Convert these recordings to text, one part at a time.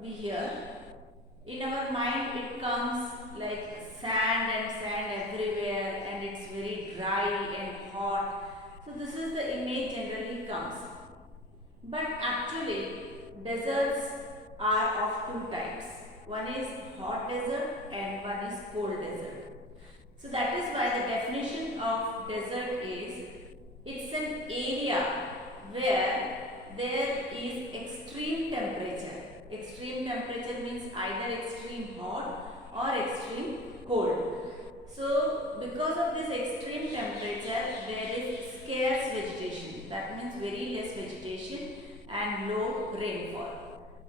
we hear, in our mind it comes like sand and sand everywhere, and it's very dry and hot. So this is the image generally comes. But actually, deserts are of two types. One is hot desert and one is cold desert. So that is why the definition of desert is it's an area where there is extreme temperature. Extreme temperature means either extreme hot or extreme cold. So because of this extreme temperature, there is scarce vegetation. That means very less vegetation and low rainfall.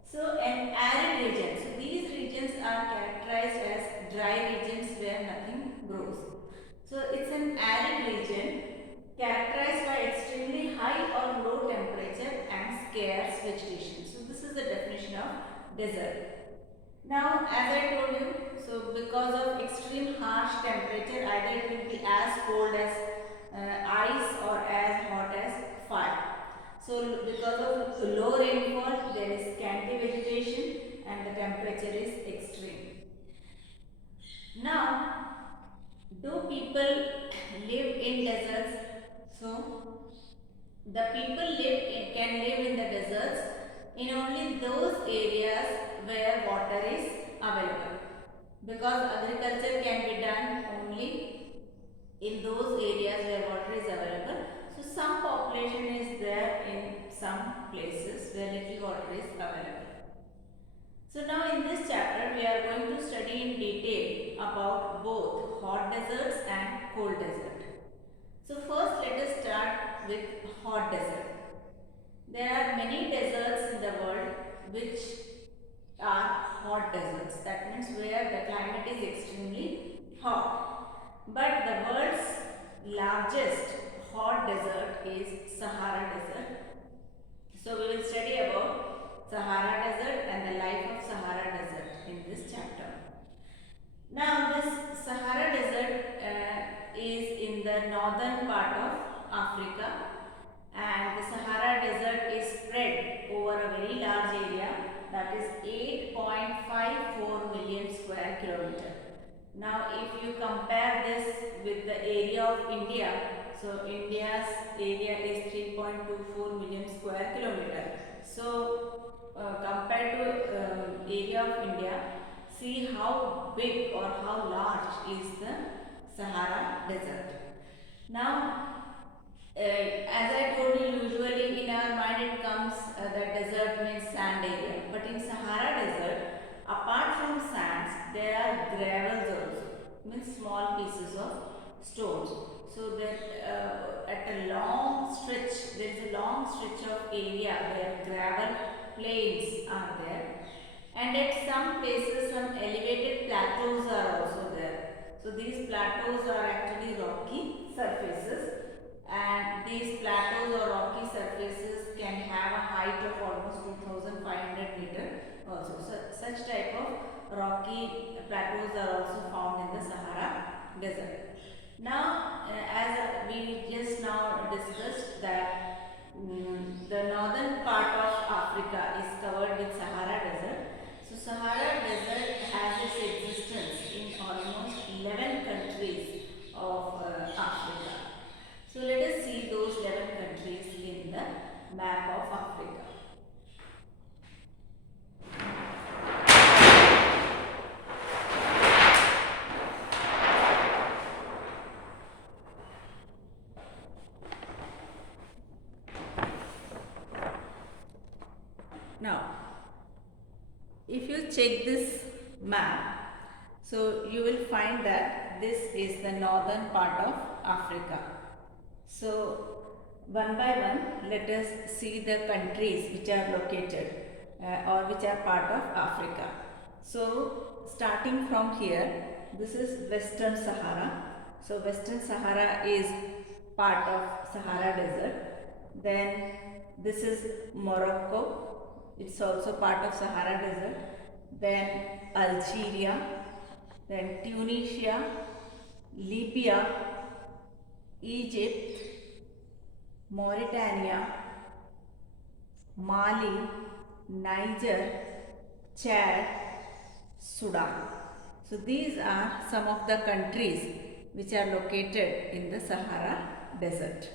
So an arid region. So these regions are characterized as dry regions where nothing grows. So it's an arid region characterized by extremely high or low temperature and scarce vegetation. So this is the definition of desert. Now, as I told you, so because of extreme harsh temperature, either it will be as cold as ice or as hot as fire. So, because of low rainfall, there is scanty vegetation and the temperature is extreme. Now, do people live in deserts? So, the people can live in the deserts in only those areas where water is available, because agriculture can be done only in those areas where water is available. So some population is there in some places where little water is available. So now in this chapter we are going to study in detail about both hot deserts and cold desert. So first let us start with hot desert. There are many deserts in the world which are hot deserts. That means where the climate is extremely hot. But the world's largest hot desert is Sahara Desert. So we will study about Sahara Desert and the life of Sahara Desert in this chapter. Now this Sahara Desert is in the northern part of Africa, and the Sahara Desert is spread over a very large area, that is 8.54 million square kilometer. Now if you compare this with the area of India, so India's area is 3.24 million square kilometer. So compared to area of India, see how big or how large is the Sahara Desert. Now as I told you, usually in our mind it comes that desert means sand area. But in Sahara Desert, apart from sands, there are gravels also, means small pieces of stones. So that at a long stretch, there is a long stretch of area where gravel plains are there. And at some places, some elevated plateaus are also there. So these plateaus are actually rocky surfaces, and these plateaus or rocky surfaces can have a height of almost 2500 meter also. So such type of rocky plateaus are also found in the Sahara Desert. Now as we just now discussed that the northern part of Africa is covered with Sahara Desert. So Sahara Desert has its existence in almost 11 countries of Africa. So let us see those 11 countries in the map of Africa. Now, if you check this map, so you will find that this is the northern part of Africa. So one by one, let us see the countries which are located or which are part of Africa. So starting from here, this is Western Sahara. So Western Sahara is part of Sahara Desert. Then this is Morocco. It's also part of Sahara Desert. Then Algeria, then Tunisia, Libya, Egypt, Mauritania, Mali, Niger, Chad, Sudan. So these are some of the countries which are located in the Sahara Desert.